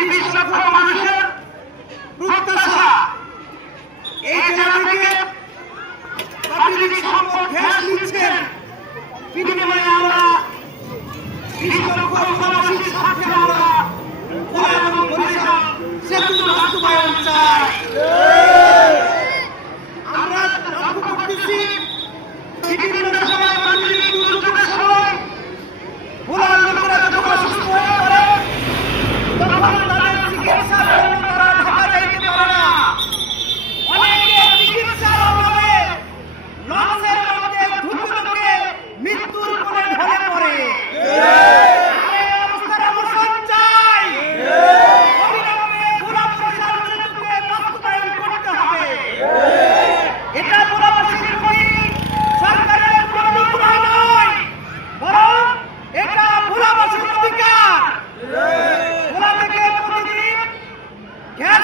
তিরিশ লক্ষ মানুষের